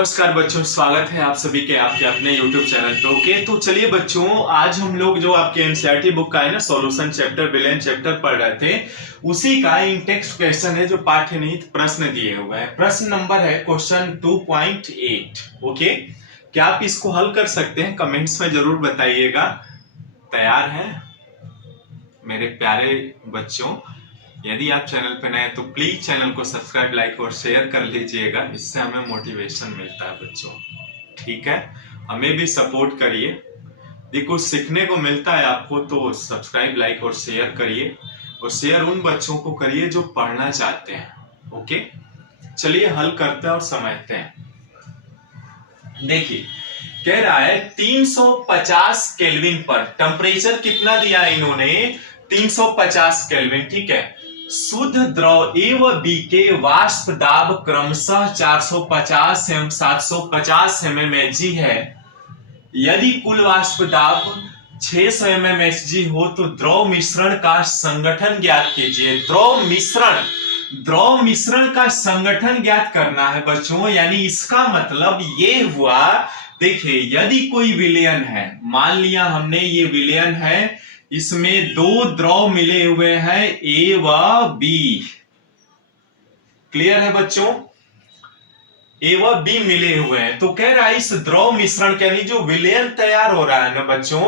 नमस्कार बच्चों, स्वागत है आप सभी के आपके अपने YouTube चैनल पे। ओके, तो चलिए बच्चों, आज हम लोग जो आपके एनसीईआरटी बुक का है ना सॉल्यूशन चैप्टर विलेन चैप्टर पढ़ रहे थे, उसी का इन टेक्स्ट क्वेश्चन है जो पाठ्यनिहित प्रश्न दिए हुए हैं। प्रश्न नंबर है क्वेश्चन 2.8। ओके, क्या आप इसको हल कर सकते हैं? कमेंट्स में जरूर बताइएगा। तैयार है मेरे प्यारे बच्चों? यदि आप चैनल पर नए हैं तो प्लीज चैनल को सब्सक्राइब, लाइक और शेयर कर लीजिएगा। इससे हमें मोटिवेशन मिलता है बच्चों। ठीक है, हमें भी सपोर्ट करिए। यदि कुछ सीखने को मिलता है आपको तो सब्सक्राइब, लाइक और शेयर करिए, और शेयर उन बच्चों को करिए जो पढ़ना चाहते हैं। ओके, चलिए हल करते हैं और समझते हैं। देखिए, कह रहा है 350 केल्विन पर टेम्परेचर कितना दिया है इन्होंने? 350 केल्विन। ठीक है, शुद्ध द्रव ए व बी के वाष्प दाब क्रमशः 450 एवं 750 mmHg है। यदि कुल वाष्प दाब 600 mmHg हो तो द्रव मिश्रण का संगठन ज्ञात कीजिए। द्रव मिश्रण का संगठन ज्ञात करना है बच्चों। यानी इसका मतलब ये हुआ, देखिए यदि कोई विलयन है, मान लिया हमने ये विलयन है, इसमें दो द्रव मिले हुए हैं ए व बी। क्लियर है बच्चों? ए व बी मिले हुए हैं, तो कह रहा है इस द्रव मिश्रण के यानी जो विलयन तैयार हो रहा है ना बच्चों,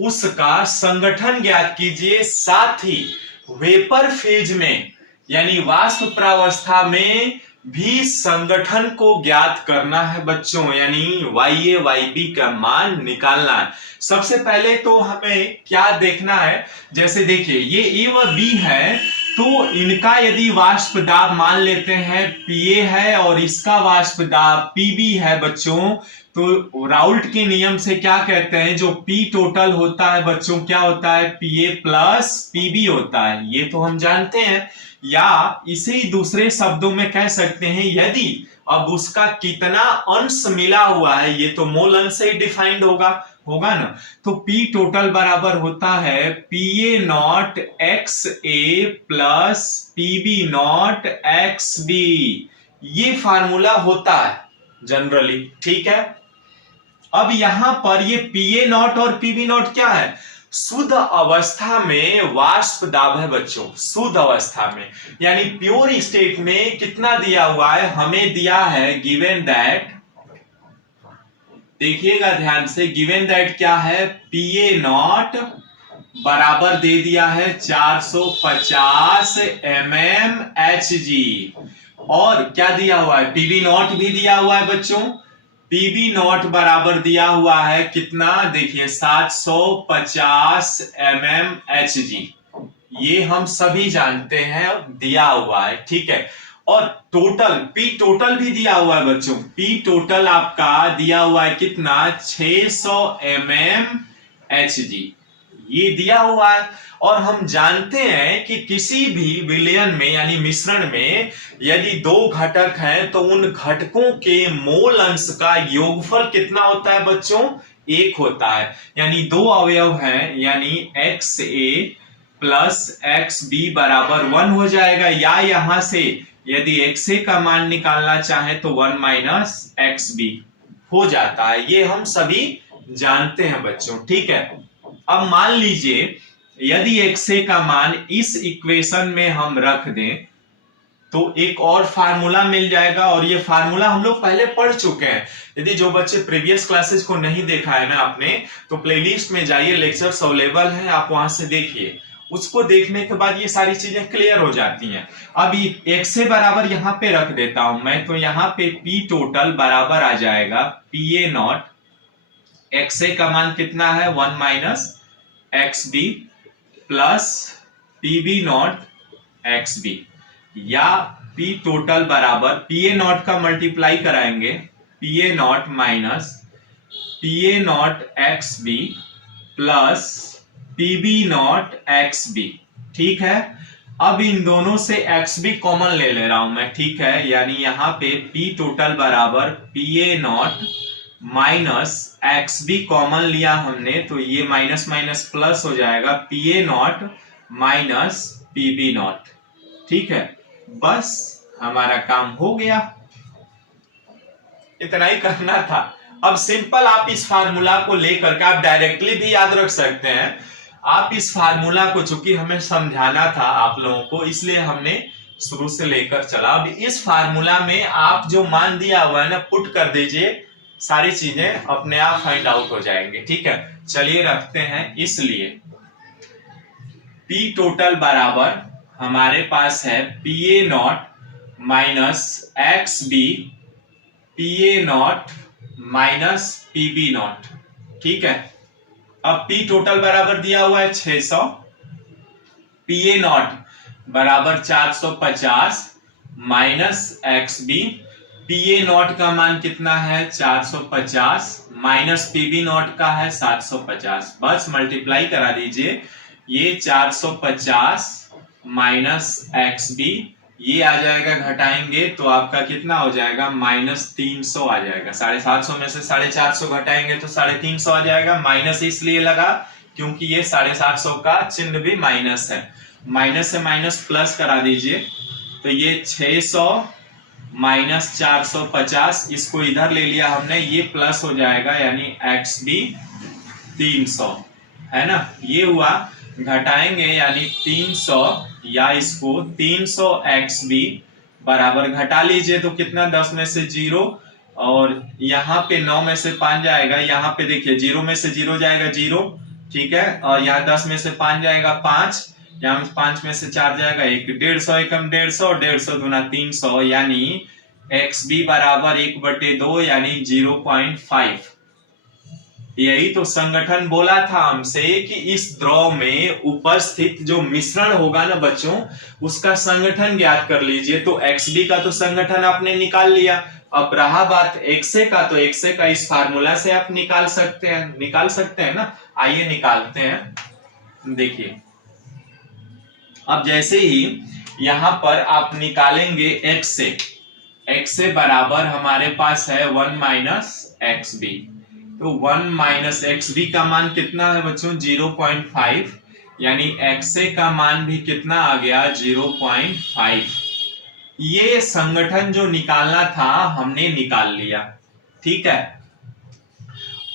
उसका संगठन ज्ञात कीजिए। साथ ही वेपर फेज में यानी वाष्प प्रावस्था में भी संगठन को ज्ञात करना है बच्चों। यानी YA YB का मान निकालना है। सबसे पहले तो हमें क्या देखना है, जैसे देखिए ये ए व बी है, तो इनका यदि वाष्प दाब मान लेते हैं PA है और इसका वाष्प दाब PB है बच्चों, तो राउल्ट के नियम से क्या कहते हैं, जो P टोटल होता है बच्चों क्या होता है? PA प्लस PB होता है। ये तो हम जानते हैं, या इसे ही दूसरे शब्दों में कह सकते हैं, यदि अब उसका कितना अंश मिला हुआ है, ये तो मोल अंश से ही डिफाइंड होगा ना, तो P टोटल बराबर होता है PA not XA plus PB not XB। ये फार्मूला होता है जनरली। ठीक है, अब यहां पर ये PA नॉट और PB नॉट क्या है? शुद्ध अवस्था में वाष्प दाब है बच्चों। शुद्ध अवस्था में यानी प्योर स्टेट में कितना दिया हुआ है? हमें दिया है गिवन दैट, देखिएगा ध्यान से, गिवन दैट क्या है? PA नॉट बराबर दे दिया है 450 mmHg, और क्या दिया हुआ है? PB नॉट भी दिया हुआ है बच्चों। PB नॉट बराबर दिया हुआ है कितना? देखिए 750 mmHg। ये हम सभी जानते हैं, दिया हुआ है। ठीक है, और टोटल P टोटल भी दिया हुआ है बच्चों। P टोटल आपका दिया हुआ है कितना? 600 mmHg, ये दिया हुआ है। और हम जानते हैं कि किसी भी विलयन में यानी मिश्रण में यदि दो घटक हैं तो उन घटकों के मोल अंश का योगफल कितना होता है बच्चों? 1 होता है। यानी दो अवयव हैं, यानी XA प्लस XB बराबर 1 हो जाएगा, या यहां से यदि XA का मान निकालना चाहे तो 1 माइनस XB हो जाता है। ये हम सभी जानते हैं बच्चों। ठीक है, अब मान लीजिए यदि XA का मान इस इक्वेशन में हम रख दें तो एक और फार्मूला मिल जाएगा, और ये फार्मूला हम लोग पहले पढ़ चुके हैं। यदि जो बच्चे प्रीवियस क्लासेस को नहीं देखा है ना आपने, तो प्लेलिस्ट में जाइए, लेक्चर्स अवेलेबल है, आप वहां से देखिए। उसको देखने के बाद ये सारी चीजें क्लियर हो जाती हैं। अब XA बराबर यहां पे रख देता हूं मैं, तो यहां पे P टोटल बराबर आ जाएगा PA नॉट, XA का मान कितना है? 1 minus XB plus PB not XB, या P टोटल बराबर PA नॉट का मल्टीप्लाई कराएंगे, PA not minus PA not XB plus PB not XB। ठीक है, अब इन दोनों से XB कॉमन ले रहा हूं मैं। ठीक है, यानी यहां पे P टोटल बराबर PA not minus XB common लिया हमने, तो ये माइनस माइनस प्लस हो जाएगा, PA not minus PB not. ठीक है, बस हमारा काम हो गया। इतना ही करना था। अब सिंपल आप इस फार्मूला को लेकर के आप डायरेक्टली भी याद रख सकते हैं। आप इस फार्मूला को, चूंकि हमें समझाना था आप लोगों को, इसलिए हमने शुरू से लेकर चला। अब इस फार्मूला में आप जो मान दिया हुआ है ना, पुट कर दीजिए, सारी चीजें अपने आप फाइंड आउट हो जाएंगे। ठीक है, चलिए रखते हैं। इसलिए पी टोटल बराबर हमारे पास है p a not minus x b, p a not minus p b not. ठीक है, अब पी टोटल बराबर दिया हुआ है 600, पी ए नॉट बराबर 450 minus x b, p a not का मान कितना है 450 माइनस पी बी नॉट का है 750। बस मल्टीप्लाई करा दीजिए, ये 450 माइनस एक्स बी, ये आ जाएगा, घटाएंगे तो आपका कितना हो जाएगा -300 आ जाएगा। 750 में से 450 घटाएंगे तो 350 आ जाएगा। माइनस इसलिए लगा क्योंकि ये 750 का चिन्ह भी माइनस है। माइनस से माइनस प्लस करा दीजिए, तो ये 600 माइनस 450, इसको इधर ले लिया हमने, ये प्लस हो जाएगा, यानी एक्स बी 300 है ना, ये हुआ। घटाएंगे यानी 300, या इसको 300 एक्स बी बराबर घटा लीजिए तो कितना, 10 में से 0, और यहाँ पे 9 में से 5 जाएगा, यहाँ पे देखिए 0 में से 0 जाएगा 0, ठीक है, और यहाँ 10 में से 5 जाएगा 5, यहाँ 5 में से 4 जाएगा 1, 150 एकम 150, 150 दूना 300, यानी एक्स बी बराबर 1/2 यानी 0.5। यही तो संगठन बोला था हमसे कि इस द्रव में उपस्थित जो मिश्रण होगा ना बच्चों, उसका संगठन ज्ञात कर लीजिए। तो XB का तो संगठन आपने निकाल लिया, अब रहा बात XA का, तो XA का इस फार्मूला से आप निकाल सकते हैं ना। आइए निकालते हैं। देखिए, अब जैसे ही यहां पर आप निकालेंगे XA बराबर हमारे पास है 1 माइनस XB, तो 1 माइनस XB का मान कितना है बच्चों 0.5, यानी XA का मान भी कितना आ गया 0.5। ये संगठन जो निकालना था हमने निकाल लिया। ठीक है,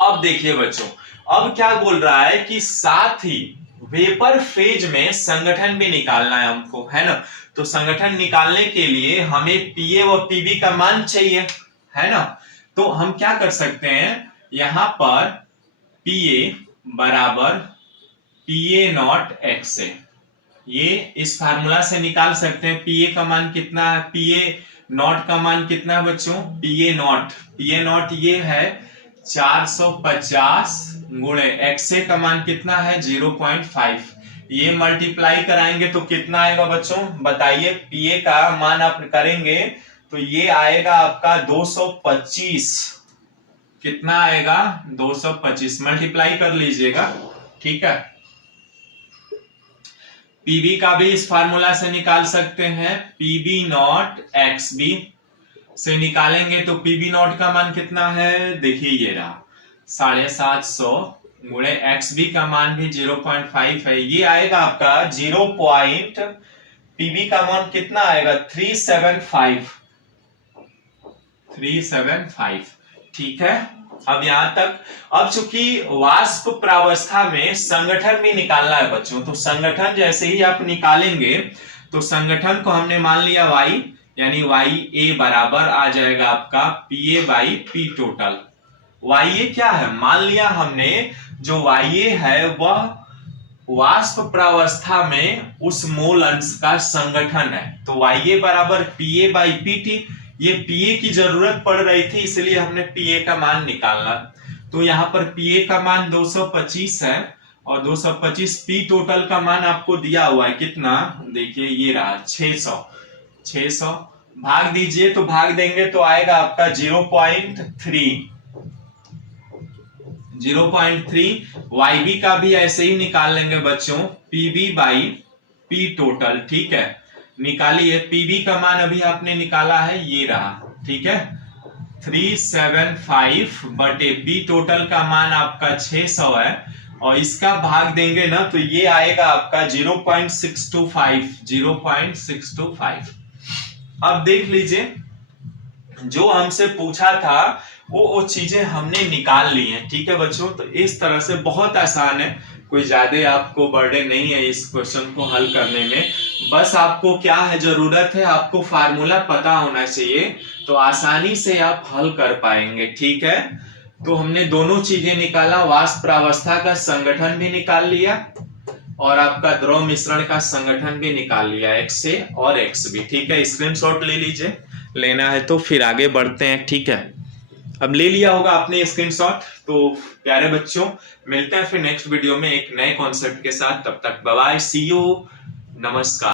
अब देखिए बच्चों, अब क्या बोल रहा है कि साथ ही वेपर फेज में संगठन भी निकालना है हमको, है ना। तो संगठन निकालने के लिए हमें PA व PB का मान चाहिए, है ना। तो हम क्या कर सकते हैं, यहां पर PA बराबर PA नॉट XA, ये इस फार्मूला से निकाल सकते हैं। PA का मान कितना है, PA नॉट का मान कितना है बच्चों, PA नॉट ये है 450 गुणे XA का मान कितना है 0.5। ये मल्टीप्लाई कराएंगे तो कितना आएगा बच्चों बताइए। PA का मान आप करेंगे तो ये आएगा आपका 225, कितना आएगा 225, मल्टीप्लाई कर लीजिएगा। ठीक है, PB का भी इस फार्मूला से निकाल सकते हैं, PB नॉट XB से निकालेंगे तो PB नॉट का मान कितना है, देखिए ये रहा 750 गुणे XB का मान भी 0.5 है, ये आएगा आपका 0. PB का मान कितना आएगा 375। ठीक है, अब यहां तक। अब चूंकि वाष्प प्रावस्था में संगठन भी निकालना है बच्चों, तो संगठन जैसे ही आप निकालेंगे तो संगठन को हमने मान लिया Y, यानी YA बराबर आ जाएगा आपका PA by P total. YA क्या है, मान लिया हमने जो YA है वह वाष्प प्रावस्था में उस मोल अंश का संगठन है। तो YA बराबर PA बाई PT, ये PA की जरूरत पड़ रही थी इसलिए हमने PA का मान निकालना। तो यहाँ पर PA का मान 225 है और 225 P टोटल का मान आपको दिया हुआ है कितना, देखिए ये रहा 600 भाग दीजिए, तो भाग देंगे तो आएगा आपका 0.3। YB का भी ऐसे ही निकाल लेंगे बच्चों, PB बाई P टोटल। ठीक है, निकालिए। PB का मान अभी आपने निकाला है, ये रहा। ठीक है, 375 बटे P टोटल का मान आपका 600 है, और इसका भाग देंगे ना तो ये आएगा आपका 0.625। अब देख लीजिए, जो हमसे पूछा था वो चीजें हमने निकाल ली हैं। ठीक है बच्चों, तो इस तरह से बहुत आसान है, कोई ज्यादा आपको बर्डन नहीं है इस क्वेश्चन को हल करने में। बस आपको क्या है जरूरत है, आपको फार्मूला पता होना चाहिए, तो आसानी से आप हल कर पाएंगे। ठीक है, तो हमने दोनों चीजें निकाला, वाष्प प्रावस्था का संगठन भी निकाल लिया और आपका द्रव मिश्रण का संगठन भी निकाल लिया, एक्स ए और एक्स बी। ठीक है, स्क्रीनशॉट ले लीजिए, लेना है तो फिर आगे बढ़ते हैं। ठीक है, अब ले लिया होगा आपने स्क्रीनशॉट। तो प्यारे बच्चों, मिलते हैं फिर नेक्स्ट वीडियो में एक नए कॉन्सेप्ट के साथ। तब तक बाय बाय, सी यू, नमस्कार।